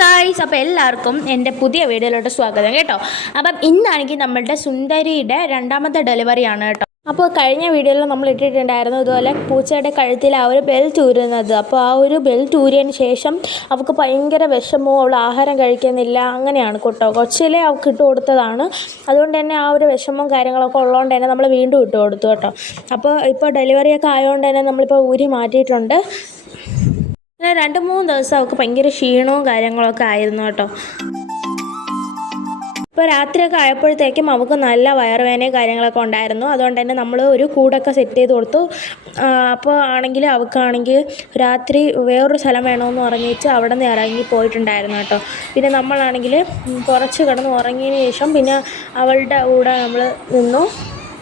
Guys, അപ്പോൾ എല്ലാവർക്കും എൻ്റെ പുതിയ വീഡിയോയിലോട്ട് സ്വാഗതം കേട്ടോ. അപ്പം ഇന്നാണെങ്കിൽ നമ്മളുടെ സുന്ദരിയുടെ രണ്ടാമത്തെ ഡെലിവറിയാണ് കേട്ടോ. അപ്പോൾ കഴിഞ്ഞ വീഡിയോയിൽ നമ്മൾ ഇട്ടിട്ടുണ്ടായിരുന്നു ഇതുപോലെ പൂച്ചയുടെ കഴുത്തിൽ ആ ഒരു ബെൽറ്റ് ഊരുന്നത്. അപ്പോൾ ആ ഒരു ബെൽറ്റ് ഊരിയതിന് ശേഷം അവൾക്ക് ഭയങ്കര വിഷമവും, അവൾ ആഹാരം കഴിക്കുന്നില്ല, അങ്ങനെയാണ് കേട്ടോ. കൊച്ചിലെ അവൾക്ക് ഇട്ട് കൊടുത്തതാണ്. അതുകൊണ്ട് തന്നെ ആ ഒരു വിഷമവും കാര്യങ്ങളൊക്കെ ഉള്ളതുകൊണ്ട് തന്നെ നമ്മൾ വീണ്ടും ഇട്ട് കൊടുത്തു കേട്ടോ. അപ്പോൾ ഇപ്പോൾ ഡെലിവറിയൊക്കെ ആയതുകൊണ്ട് തന്നെ നമ്മളിപ്പോൾ ഊരി മാറ്റിയിട്ടുണ്ട്. പിന്നെ 2-3 ദിവസം അവൾക്ക് ഭയങ്കര ക്ഷീണവും കാര്യങ്ങളൊക്കെ ആയിരുന്നു കേട്ടോ. ഇപ്പോൾ രാത്രിയൊക്കെ ആയപ്പോഴത്തേക്കും അവൾക്ക് നല്ല വയറുവേദനയും കാര്യങ്ങളൊക്കെ ഉണ്ടായിരുന്നു. അതുകൊണ്ട് തന്നെ നമ്മൾ ഒരു കൂടൊക്കെ സെറ്റ് ചെയ്ത് കൊടുത്തു. അപ്പോൾ ആണെങ്കിൽ അവൾക്കാണെങ്കിൽ രാത്രി വേറൊരു സ്ഥലം വേണമെന്ന് പറഞ്ഞിട്ട് അവിടെ നിന്ന് ഇറങ്ങി പോയിട്ടുണ്ടായിരുന്നു കേട്ടോ. പിന്നെ നമ്മളാണെങ്കിൽ കുറച്ച് കിടന്ന് ഉറങ്ങിയതിന് ശേഷം പിന്നെ അവളുടെ കൂടെ നമ്മൾ നിന്നു.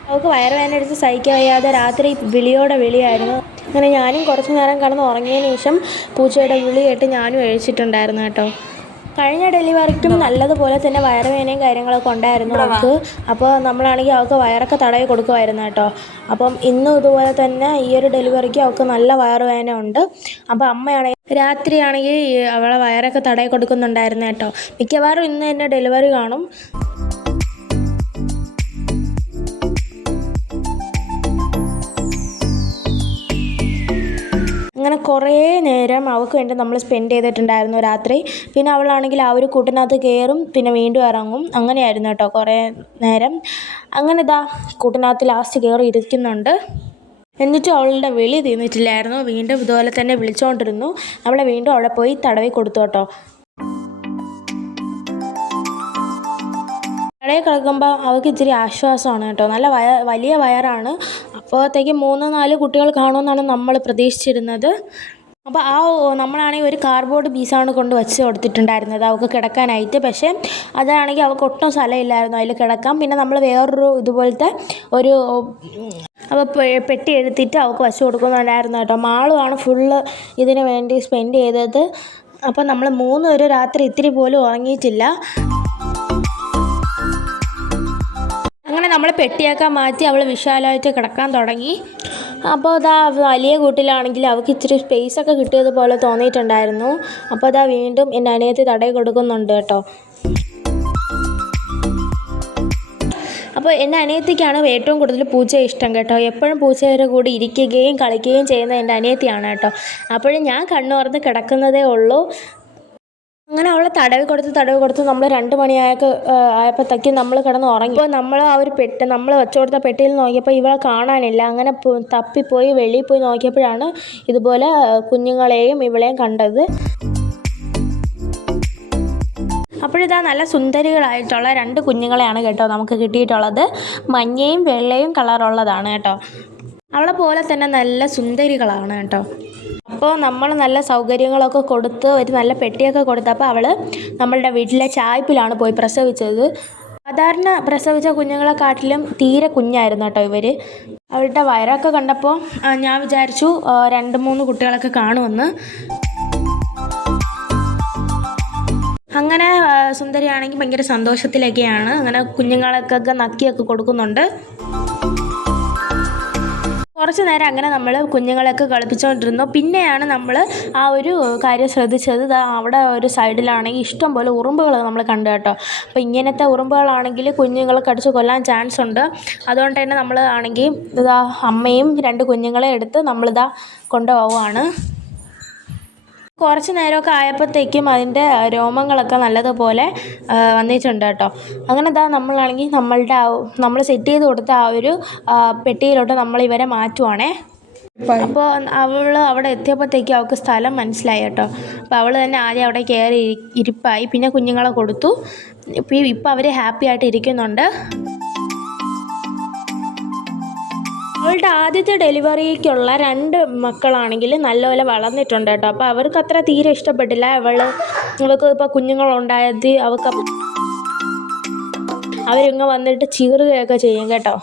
അവൾക്ക് വയറുവേദന എടുത്ത് സഹിക്കാൻ വയ്യാതെ രാത്രി വിളിയായിരുന്നു. അങ്ങനെ ഞാനും കുറച്ച് നേരം കിടന്ന് ഉറങ്ങിയതിന് ശേഷം പൂച്ചയുടെ വിളി കേട്ട് ഞാനും എഴുതിച്ചിട്ടുണ്ടായിരുന്നു കേട്ടോ. കഴിഞ്ഞ ഡെലിവറിക്കും നല്ലതുപോലെ തന്നെ വയറുവേദനയും കാര്യങ്ങളൊക്കെ ഉണ്ടായിരുന്നു അവൾക്ക്. അപ്പോൾ നമ്മളാണെങ്കിൽ അവൾക്ക് വയറൊക്കെ തടവി കൊടുക്കുമായിരുന്നു കേട്ടോ. അപ്പം ഇന്നും ഇതുപോലെ തന്നെ ഈ ഒരു ഡെലിവറിക്ക് അവൾക്ക് നല്ല വയറുവേദന ഉണ്ട്. അപ്പോൾ അമ്മയാണെങ്കിൽ രാത്രിയാണെങ്കിൽ അവളെ വയറൊക്കെ തടവി കൊടുക്കുന്നുണ്ടായിരുന്നു കേട്ടോ. മിക്കവാറും ഇന്ന് തന്നെ ഡെലിവറി കാണും. അങ്ങനെ കുറേ നേരം അവൾക്ക് വേണ്ടി നമ്മൾ സ്പെൻഡ് ചെയ്തിട്ടുണ്ടായിരുന്നു രാത്രി. പിന്നെ അവളാണെങ്കിൽ ആ ഒരു കൂട്ടിനകത്ത് കയറും, പിന്നെ വീണ്ടും ഇറങ്ങും, അങ്ങനെയായിരുന്നു കേട്ടോ കുറേ നേരം. അങ്ങനെ ഇതാ കൂട്ടിനകത്ത് ലാസ്റ്റ് കയറി ഇരിക്കുന്നുണ്ട്. എന്നിട്ടും അവളുടെ വിളി തീർന്നിട്ടില്ലായിരുന്നു. വീണ്ടും ഇതുപോലെ തന്നെ വിളിച്ചുകൊണ്ടിരുന്നു. നമ്മളെ വീണ്ടും അവിടെ പോയി തടവി കൊടുത്തു കേട്ടോ. കടയിൽ കിടക്കുമ്പോൾ അവൾക്ക് ഇച്ചിരി ആശ്വാസമാണ് കേട്ടോ. നല്ല വലിയ വയറാണ്. അപ്പോഴത്തേക്ക് 3-4 കുട്ടികൾ കാണുമെന്നാണ് നമ്മൾ പ്രതീക്ഷിച്ചിരുന്നത്. അപ്പോൾ നമ്മളാണെങ്കിൽ ഒരു കാർഡ്ബോർഡ് പീസാണ് കൊണ്ട് വെച്ച് കൊടുത്തിട്ടുണ്ടായിരുന്നത് അവൾക്ക് കിടക്കാനായിട്ട്. പക്ഷേ അതാണെങ്കിൽ അവൾക്ക് ഒട്ടും സ്ഥലമില്ലായിരുന്നു അതിൽ കിടക്കാം. പിന്നെ നമ്മൾ വേറൊരു ഇതുപോലത്തെ ഒരു പെട്ടി എടുത്തിട്ട് അവൾക്ക് വെച്ച് കൊടുക്കുന്നുണ്ടായിരുന്നു കേട്ടോ. മാളുമാണ് ഫുള്ള് ഇതിന് വേണ്ടി സ്പെൻഡ് ചെയ്തത്. അപ്പോൾ നമ്മൾ 3 പേര് രാത്രി ഇത്തിരി പോലും ഉറങ്ങിയിട്ടില്ല. അങ്ങനെ നമ്മൾ പെട്ടിയൊക്കെ മാറ്റി അവൾ വിശാലമായിട്ട് കിടക്കാൻ തുടങ്ങി. അപ്പോൾ അതാ വലിയ കൂട്ടിലാണെങ്കിൽ അവൾക്ക് ഇച്ചിരി സ്പേസൊക്കെ കിട്ടിയതുപോലെ തോന്നിയിട്ടുണ്ടായിരുന്നു. അപ്പോൾ അതാ വീണ്ടും എൻ്റെ അനിയത്തി തടവി കൊടുക്കുന്നുണ്ട് കേട്ടോ. അപ്പോൾ എൻ്റെ അനിയത്തിക്കാണ് ഏറ്റവും കൂടുതൽ പൂച്ചയെ ഇഷ്ടം കേട്ടോ. എപ്പോഴും പൂച്ചയുടെ കൂടെ ഇരിക്കുകയും കളിക്കുകയും ചെയ്യുന്ന എൻ്റെ അനിയത്തിയാണ് കേട്ടോ. അപ്പോഴും ഞാൻ കണ്ണുറന്ന് കിടക്കുന്നതേ ഉള്ളൂ. അങ്ങനെ അവളെ തടവി കൊടുത്ത് നമ്മൾ 2 മണിയായപ്പോഴത്തേക്ക് നമ്മൾ കിടന്ന് ഉറങ്ങി. അപ്പോൾ നമ്മൾ ആ ഒരു നമ്മൾ വെച്ചു കൊടുത്ത പെട്ടിയിൽ നോക്കിയപ്പോൾ ഇവളെ കാണാനില്ല. അങ്ങനെ തപ്പിപ്പോയി വെളിയിൽ പോയി നോക്കിയപ്പോഴാണ് ഇതുപോലെ കുഞ്ഞുങ്ങളെയും ഇവളെയും കണ്ടത്. അപ്പോഴിതാ നല്ല സുന്ദരികളായിട്ടുള്ള 2 കുഞ്ഞുങ്ങളെയാണ് കേട്ടോ നമുക്ക് കിട്ടിയിട്ടുള്ളത്. മഞ്ഞയും വെള്ളയും കളറുള്ളതാണ് കേട്ടോ. അവളെ പോലെ തന്നെ നല്ല സുന്ദരികളാണ് കേട്ടോ. അപ്പോൾ നമ്മൾ നല്ല സൗകര്യങ്ങളൊക്കെ കൊടുത്ത് ഒരു നല്ല പെട്ടിയൊക്കെ കൊടുത്തപ്പോൾ അവൾ നമ്മളുടെ വീട്ടിലെ ചായ്പിലാണ് പോയി പ്രസവിച്ചത്. സാധാരണ പ്രസവിച്ച കുഞ്ഞുങ്ങളെക്കാട്ടിലും തീരെ കുഞ്ഞായിരുന്നു കേട്ടോ ഇവർ. അവളുടെ വയറൊക്കെ കണ്ടപ്പോൾ ഞാൻ വിചാരിച്ചു 2-3 കുട്ടികളൊക്കെ കാണുമെന്ന്. അങ്ങനെ സുന്ദരിയാണെങ്കിൽ ഭയങ്കര സന്തോഷത്തിലൊക്കെയാണ്. അങ്ങനെ കുഞ്ഞുങ്ങളൊക്കെ നക്കിയൊക്കെ കൊടുക്കുന്നുണ്ട്. കുറച്ച് നേരം അങ്ങനെ നമ്മൾ കുഞ്ഞുങ്ങളെയൊക്കെ കളിപ്പിച്ചുകൊണ്ടിരുന്നു. പിന്നെയാണ് നമ്മൾ ആ ഒരു കാര്യം ശ്രദ്ധിച്ചത്. അവിടെ ഒരു സൈഡിലാണെങ്കിൽ ഇഷ്ടം പോലെ ഉറുമ്പുകൾ നമ്മൾ കണ്ടു കേട്ടോ. അപ്പോൾ ഇങ്ങനത്തെ ഉറുമ്പുകളാണെങ്കിൽ കുഞ്ഞുങ്ങളെ കടിച്ച് കൊല്ലാൻ ചാൻസ് ഉണ്ട്. അതുകൊണ്ട് തന്നെ നമ്മൾ ആണെങ്കിൽ ഇതാ അമ്മയും 2 കുഞ്ഞുങ്ങളെ എടുത്ത് നമ്മളിതാ കൊണ്ടുപോവുകയാണ്. കുറച്ച് നേരമൊക്കെ ആയപ്പോഴത്തേക്കും അതിൻ്റെ രോമങ്ങളൊക്കെ നല്ലതുപോലെ വന്നിട്ടുണ്ട് കേട്ടോ. അങ്ങനെ ഇതാ നമ്മളാണെങ്കിൽ നമ്മൾ സെറ്റ് ചെയ്ത് കൊടുത്ത ആ ഒരു പെട്ടിയിലോട്ട് നമ്മൾ ഇവരെ മാറ്റുവാണേ. അപ്പോൾ അവൾ അവിടെ എത്തിയപ്പോഴത്തേക്കും അവൾക്ക് സ്ഥലം മനസ്സിലായി കേട്ടോ. അപ്പോൾ അവൾ തന്നെ ആദ്യം അവിടെ കയറി ഇരിപ്പായി. പിന്നെ കുഞ്ഞുങ്ങളെ കൊടുത്തു. ഇപ്പോൾ അവർ ഹാപ്പി ആയിട്ട് ഇരിക്കുന്നുണ്ട്. അവളുടെ ആദ്യത്തെ ഡെലിവറിക്കുള്ള 2 മക്കളാണെങ്കിൽ നല്ലപോലെ വളർന്നിട്ടുണ്ട് കേട്ടോ. അപ്പോൾ അവർക്ക് അത്ര തീരെ ഇഷ്ടപ്പെട്ടില്ല. അവൾക്ക് ഇപ്പോൾ കുഞ്ഞുങ്ങളുണ്ടായത് അവരിങ്ങ് വന്നിട്ട് ചീറുകയൊക്കെ ചെയ്യും കേട്ടോ.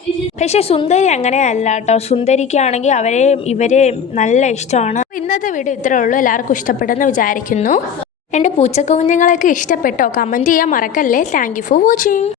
പക്ഷേ സുന്ദരി അങ്ങനെയല്ല കേട്ടോ. സുന്ദരിക്കാണെങ്കിൽ ഇവരെ നല്ല ഇഷ്ടമാണ്. ഇന്നത്തെ വീഡിയോ ഇത്രേ ഉള്ളൂ. എല്ലാവർക്കും ഇഷ്ടപ്പെട്ടെന്ന് വിചാരിക്കുന്നു. എൻ്റെ പൂച്ചക്കുഞ്ഞുങ്ങളെയൊക്കെ ഇഷ്ടപ്പെട്ടോ? കമൻറ്റ് ചെയ്യാൻ മറക്കല്ലേ. Thank you for watching.